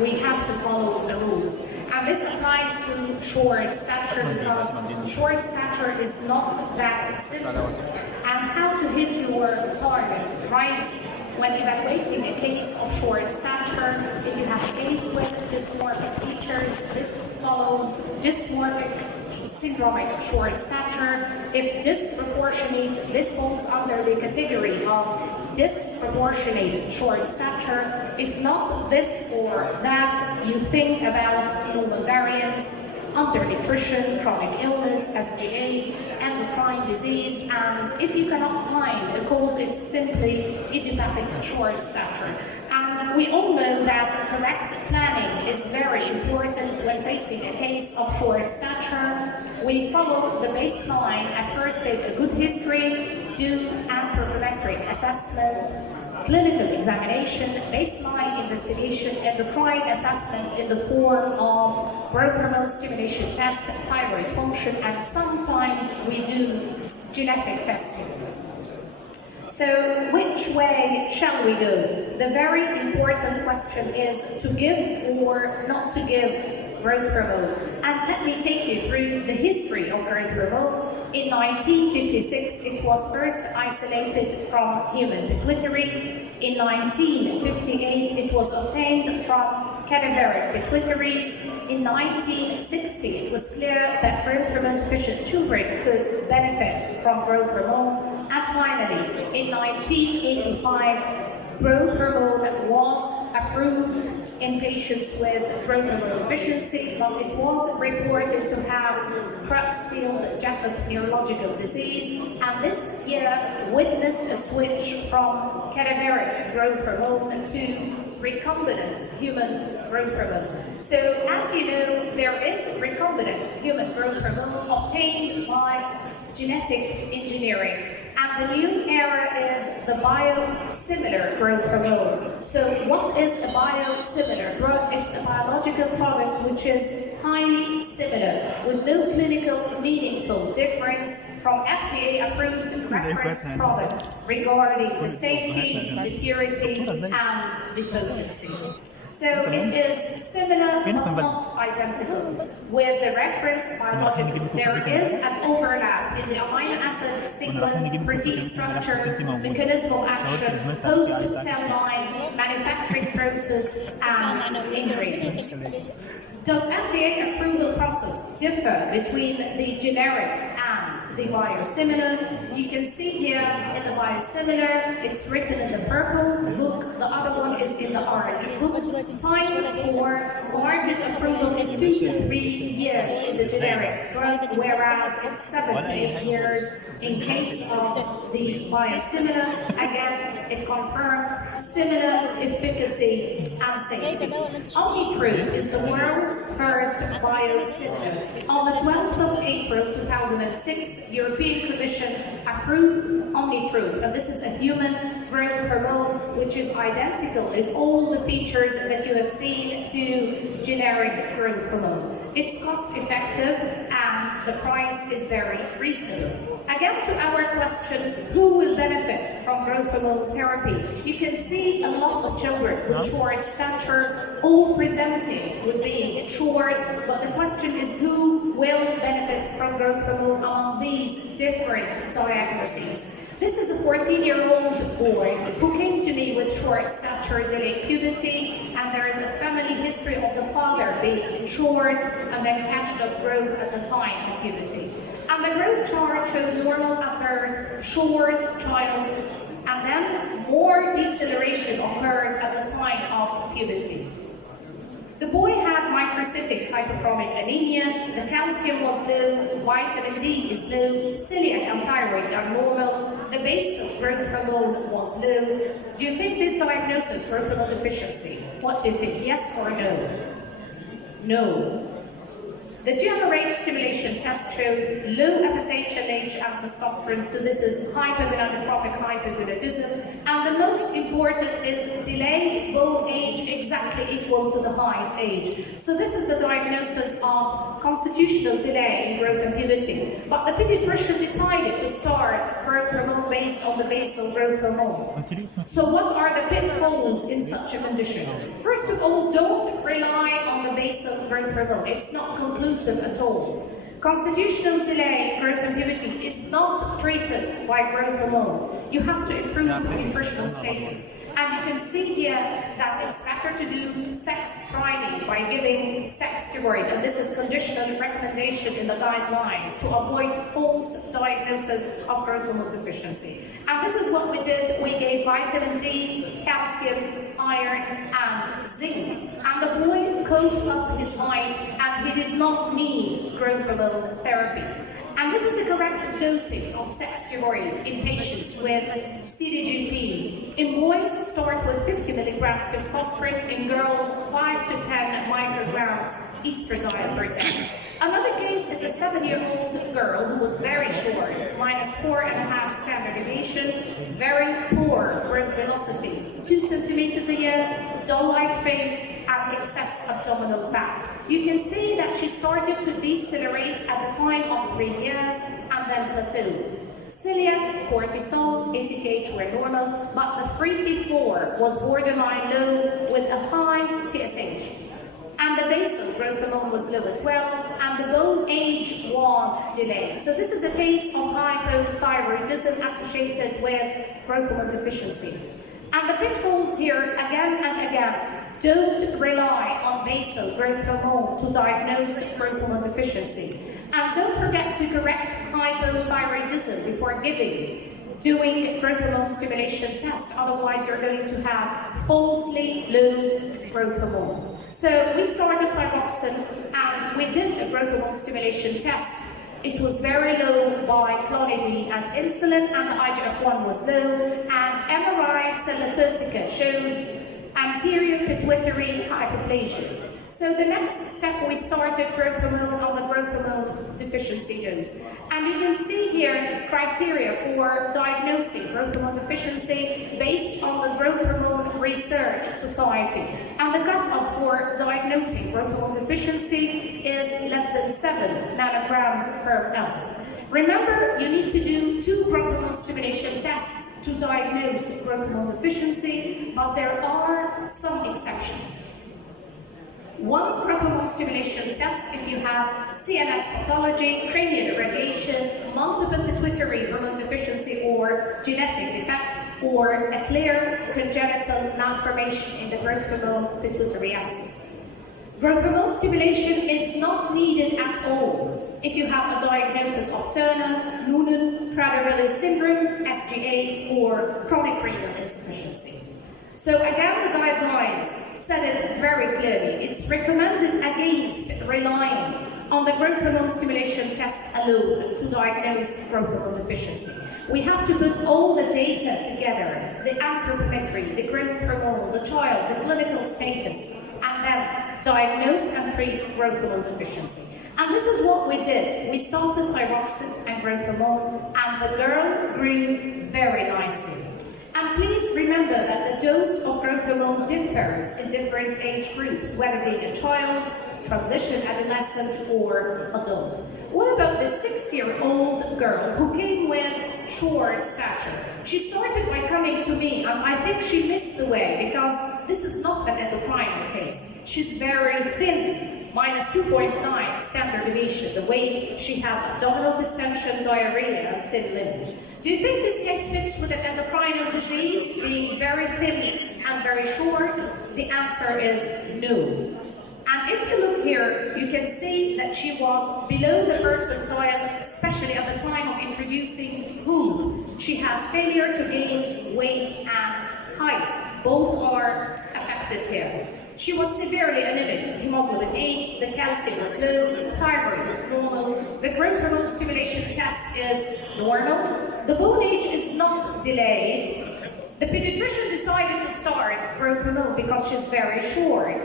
we have to follow the rules. And this applies to short stature because short stature is not that simple. And how to hit your target, right? When evaluating a case of short stature, if you have a case with dysmorphic features, this follows dysmorphic syndromic short stature. If disproportionate, this falls under the category of disproportionate short stature. If not this or that, you think about normal variants, undernutrition, chronic illness, SDA, endocrine disease, and if you cannot find a cause, it's simply idiopathic short stature. And we all know that correct planning is very important when facing a case of short stature. We follow the baseline. At first, take a good history, do anthropometric assessment, clinical examination, baseline investigation, endocrine assessment in the form of growth hormone stimulation test, thyroid function, and sometimes we do genetic testing. So which way shall we go? The very important question is to give or not to give growth hormone. And let me take you through the history of growth hormone. In 1956, it was first isolated from human pituitary. In 1958, it was obtained from cadaveric pituitaries. In 1960, it was clear that growth hormone deficient children could benefit from growth hormone. And finally, in 1985, growth hormone was approved in patients with growth hormone deficiency, but it was reported to have Creutzfeldt-Jakob neurological disease, and this year witnessed a switch from cadaveric growth hormone to recombinant human growth hormone. So, as you know, there is recombinant human growth hormone obtained by genetic engineering. And the new era is the biosimilar growth hormone. So what is a biosimilar drug? It's a biological product which is highly similar, with no clinical meaningful difference from FDA-approved reference product regarding the safety, the purity, and the potency. So it is similar but not identical. With the reference biologic, there is an overlap in the amino acid sequence, protein structure, mechanism of action, host cell line, manufacturing process, and ingredients. Does FDA approval process differ between the generic and the biosimilar? You can see here in the biosimilar, it's written in the purple book, the other one is in the orange book. Time for market approval is 2 to 3 years in the generic drug, whereas it's 7 to 8 years in case of the biosimilar. Again, it confirmed similar efficacy and safety. Omniprove is the world's first biosimilar. On the 12th of April 2006, European Commission approved Omniprove, and this is a human growth hormone which is identical in all the features that you have seen to generic growth hormone. It's cost effective and the price is very reasonable. Again, to our questions, who will benefit from growth hormone therapy? You can see a lot of children with short stature, all presenting with being short, but the question is who will benefit from growth hormone among these different diagnoses? This is a 14-year-old boy who came to me with short stature, delayed puberty, and there is a family history of the father being short and then catched up growth at the time of puberty. And the growth chart showed normal at birth, short child, and then more deceleration occurred at the time of puberty. The boy had microcytic hyperchromic anemia, the calcium was low, vitamin D is low, celiac and thyroid are normal, the basal growth hormone was low. Do you think this diagnosis growth hormone deficiency? What do you think, yes or no? No. The GMRH stimulation test showed low FSH, LH, and testosterone, so this is hypogonadotrophic hypogonadism. And the most important is delayed bone age exactly equal to the height age. So this is the diagnosis of constitutional delay in growth and puberty. But the pediatrician decided to start growth hormone based on the basal growth hormone. So what are the pitfalls in such a condition? First of all, don't rely on the basal growth hormone. It's not conclusive at all. Constitutional delay in growth and puberty is not treated by growth hormone. You have to improve the nutritional status. And you can see here that it's better to do sex screening by giving sex steroid, and this is conditional recommendation in the guidelines to avoid false diagnosis of growth hormone deficiency. And this is what we did. We gave vitamin D, calcium, iron, and zinc. And the boy coped up his height, and he did not need growth hormone therapy. And this is the correct dosing of sex steroid in patients with CDGP. In boys, start with 50 milligrams testosterone. In girls, 5 to 10 micrograms estradiol per day. Another case is a 7-year-old girl who was very short, -4.5 standard deviation, very poor growth velocity, 2 centimeters a year, doll-like face, and excess abdominal fat. You can see that she started to decelerate at the time of 3 years and then plateaued. Celiac, cortisol, ACTH were normal, but the free T4 was borderline low with a high TSH. And the basal growth hormone was low as well, and the bone age was delayed. So this is a case of hypothyroidism associated with growth hormone deficiency. And the pitfalls here, again and again, don't rely on basal growth hormone to diagnose growth hormone deficiency. And don't forget to correct hypothyroidism before doing growth hormone stimulation test, otherwise you're going to have falsely low growth hormone. So we started thyroxine and we did a growth hormone stimulation test. It was very low by clonidine and insulin, and the IGF-1 was low, and MRI Celiac showed anterior pituitary hyperplasia. So the next step, we started growth hormone on the growth hormone deficiency dose. And you can see here criteria for diagnosing growth hormone deficiency based on the Growth Hormone Research Society. And the cutoff for diagnosing growth hormone deficiency is less than 7 nanograms per ml. Remember, you need to do 2 growth hormone stimulation tests to diagnose growth hormone deficiency, but there are some exceptions. 1 growth hormone stimulation test if you have CNS pathology, cranial irradiation, multiple pituitary hormone deficiency or genetic defect, or a clear congenital malformation in the growth hormone pituitary axis. Growth hormone stimulation is not needed at all if you have a diagnosis of Turner, Noonan, Prader-Willi syndrome, SGA, or chronic renal insufficiency. So again, the guidelines said it very clearly. It's recommended against relying on the growth hormone stimulation test alone to diagnose growth hormone deficiency. We have to put all the data together, the anthropometry, the growth hormone, the child, the clinical status, and then diagnose and treat growth hormone deficiency. And this is what we did. We started thyroxine and growth hormone, and the girl grew very nicely. And please remember that the dose of growth hormone differs in different age groups, whether being a child, transition adolescent, or adult. What about the 6-year-old girl who came with short stature? She started by coming to me, and I think she missed the way because this is not an endocrinal case. She's very thin, -2.9 standard deviation. The weight, she has abdominal distension, diarrhea, and thin limbs. Do you think this case fits with an endocrinal disease, being very thin and very short? The answer is no. And if you look here, you can see that she was below the percentile, especially at the time of introducing food. She has failure to gain weight and height. Both are affected here. She was severely anemic, hemoglobin 8, the calcium was low, thyroid was normal, the growth hormone stimulation test is normal, the bone age is not delayed. The pediatrician decided to start growth hormone because she's very short.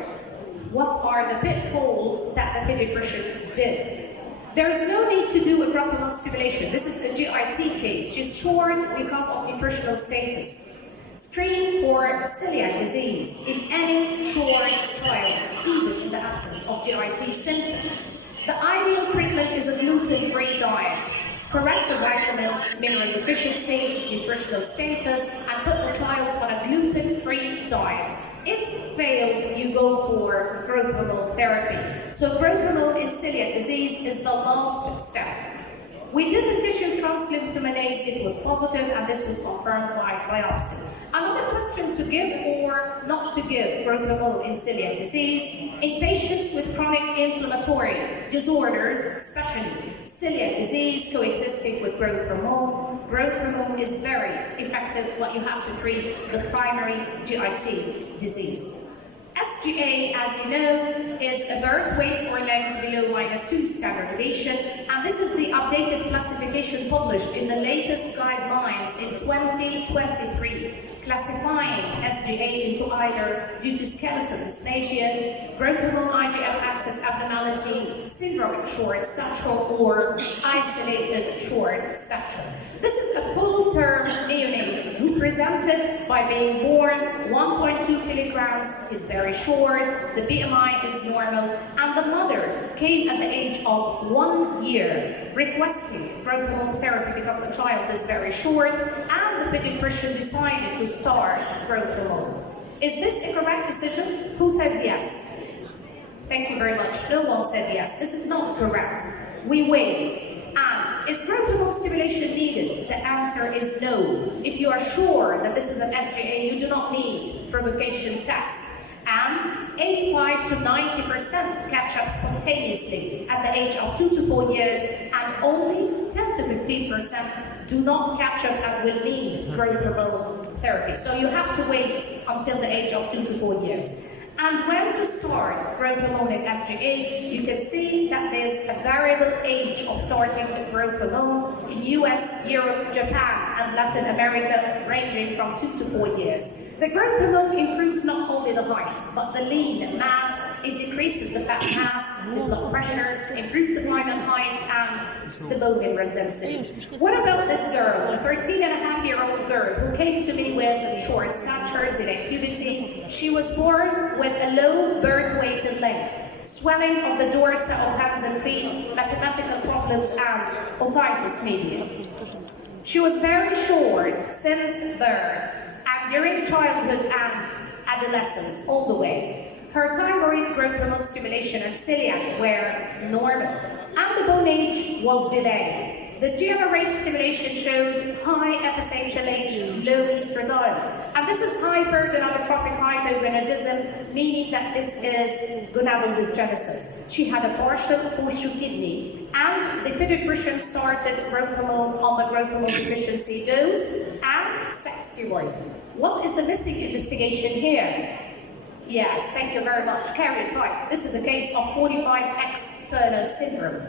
What are the pitfalls that the pediatrician did? There is no need to do a growth hormone stimulation. This is a GIT case. She's short because of nutritional status. Screen for celiac disease in any short child, even in the absence of GIT symptoms. The ideal treatment is a gluten-free diet. Correct the vitamin, mineral deficiency, nutritional status, and put the child on a gluten-free diet. If failed, you go for growth hormone therapy. So growth hormone in celiac disease is the last step. We did the tissue transglutaminase, it was positive, and this was confirmed by biopsy. Another question, to give or not to give growth hormone in celiac disease in patients with chronic inflammatory disorders, especially celiac disease coexisting with growth hormone. Growth hormone is very effective, but you have to treat the primary GIT disease. SGA, as you know, is a birth weight or length below -2 standard deviation, and this is the updated classification published in the latest guidelines in 2023, classifying SGA into either due to skeletal dysplasia, growth hormone IGF axis abnormality, syndromic short stature, or isolated short stature. This is a full-term neonate who presented by being born 1.2 kilograms, is very short, the BMI is normal, and the mother came at the age of 1 year requesting growth hormone therapy because the child is very short, and the pediatrician decided to start growth hormone. Is this a correct decision? Who says yes? Thank you very much. No one said yes. This is not correct. We wait. And is growth hormone stimulation needed? The answer is no. If you are sure that this is an SGA, you do not need provocation test. And 85 to 90% catch up spontaneously at the age of 2 to 4 years, and only 10 to 15% do not catch up and will need growth hormone therapy. So you have to wait until the age of 2 to 4 years. And when to start growth hormone in SGA, you can see that there's a variable age of starting with growth hormone in US, Europe, Japan, and Latin America, ranging from 2 to 4 years. The growth hormone improves not only the height, but the lean mass. It decreases the fat mass, the blood pressure, improves the final height, and the bone mineral density. What about this girl, a 13-and-a-half-year-old girl who came to me with short stature, delayed puberty? She was born with a low birth weight and length, swelling of the dorsa of hands and feet, mathematical problems, and otitis media. She was very short since birth, and during childhood and adolescence, all the way. Her thyroid, growth hormone stimulation, and celiac were normal, and the bone age was delayed. The GnRH stimulation showed high FSH/LH, low estradiol, and this is hypergonadotrophic hypogonadism, meaning that this is gonadal dysgenesis. She had a partial horseshoe kidney, and the pediatrician started growth hormone on the growth hormone deficiency dose and sex steroid. What is the missing investigation here? Yes, thank you very much. Karyotype. This is a case of 45X Turner syndrome.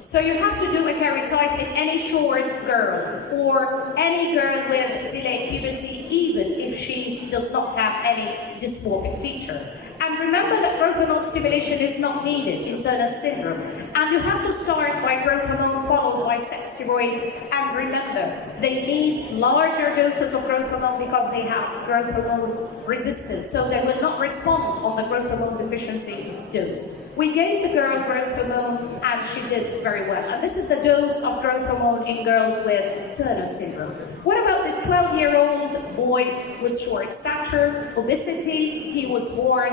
So you have to do a karyotype in any short girl or any girl with delayed puberty, even if she does not have any dysmorphic feature. And remember that growth hormone stimulation is not needed in Turner syndrome. And you have to start by growth hormone followed by sex steroid. And remember, they need larger doses of growth hormone because they have growth hormone resistance. So they will not respond on the growth hormone deficiency dose. We gave the girl growth hormone and she did very well. And this is the dose of growth hormone in girls with Turner syndrome. What about this 12-year-old boy with short stature, obesity? He was born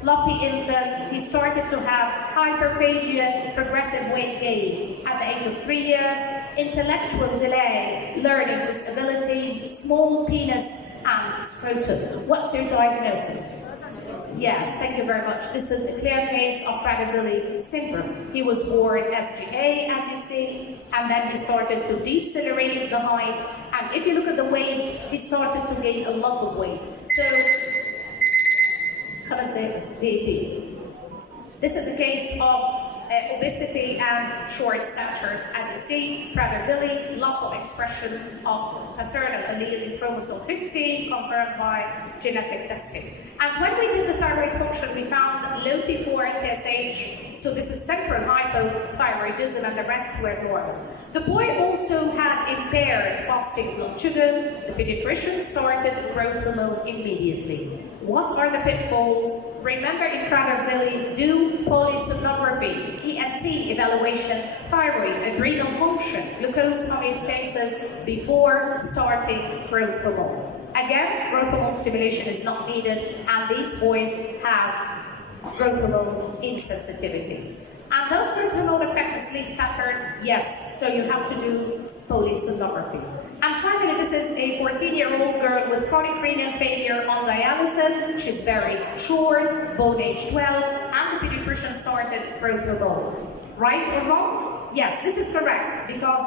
floppy infant. He started to have hyperphagia, progressive weight gain at the age of 3 years, intellectual delay, learning disabilities, small penis, and scrotum. What's your diagnosis? Yes, thank you very much. This is a clear case of Prader-Willi syndrome. He was born SGA, as you see, and then he started to decelerate the height. And if you look at the weight, he started to gain a lot of weight. So, this is a case of obesity and short stature. As you see, Prader-Willi, loss of expression of paternal allele in chromosome 15, confirmed by genetic testing. And when we did the thyroid function, we found low T4 and TSH, So this is central hypothyroidism and the rest were normal. The boy also had impaired fasting blood sugar. The pediatrician started growth hormone immediately. What are the pitfalls? Remember, in Prader-Willi, do polysomnography, ENT evaluation, thyroid, adrenal function, glucose homeostasis before starting growth hormone. Again, growth hormone stimulation is not needed, and these boys have growth hormone insensitivity. And does growth hormone affect the sleep pattern? Yes, so you have to do polysomnography. And finally, this is a 14-year-old girl with chronic renal failure on dialysis. She's very short, bone age 12, and the pediatrician started growth hormone. Right or wrong? Yes, this is correct, because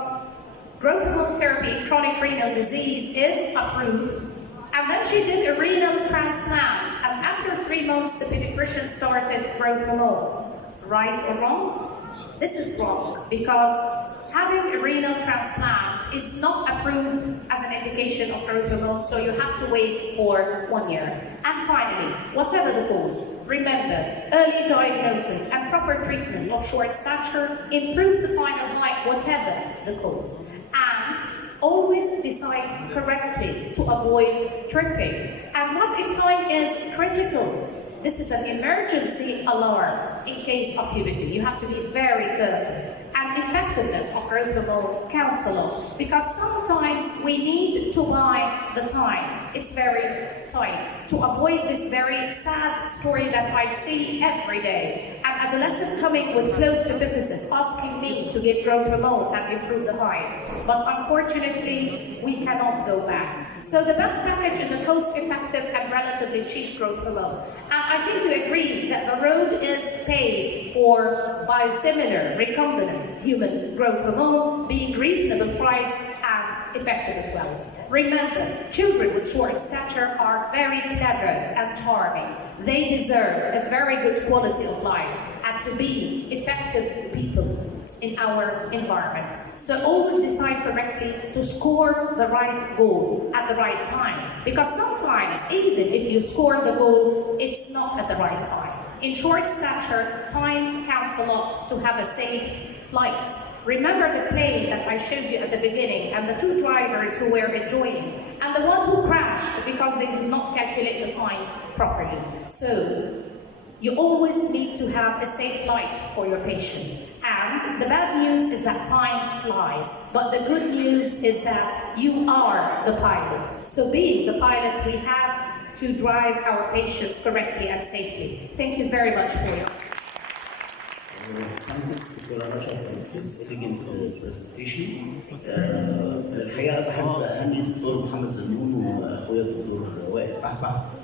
growth hormone therapy in chronic renal disease is approved. And then she did a renal transplant, and after 3 months, the pediatrician started growth hormone. Right or wrong? This is wrong, because having a renal transplant is not approved as an indication of growth hormone, so you have to wait for 1 year. And finally, whatever the cause, remember, early diagnosis and proper treatment of short stature improves the final height, whatever the cause. And always decide correctly to avoid tripping. And what if time is critical? This is an emergency alarm in case of puberty. You have to be very careful. And effectiveness of growth hormone counts a lot, because sometimes we need to buy the time. It's very tight to avoid this very sad story that I see every day. An adolescent coming with closed epiphysis asking me to give growth hormone and improve the height. But unfortunately, we cannot go back. So the best package is a cost-effective and relatively cheap growth hormone. And I think you agree that the road is paved for biosimilar, recombinant human growth hormone being reasonable price and effective as well. Remember, children with short stature are very clever and charming. They deserve a very good quality of life and to be effective people in our environment. So always decide correctly to score the right goal at the right time. Because sometimes, even if you score the goal, it's not at the right time. In short stature, time counts a lot to have a safe flight. Remember the plane that I showed you at the beginning, and the 2 drivers who were enjoying, and the one who crashed because they did not calculate the time properly. So you always need to have a safe flight for your patient. And the bad news is that time flies, but the good news is that you are the pilot. So being the pilot, we have to drive our patients correctly and safely. Thank you very much for your Rasha, for this elegant presentation. الحقيقة بحب أهني الدكتور محمد زنون وأخويا الدكتور وائل.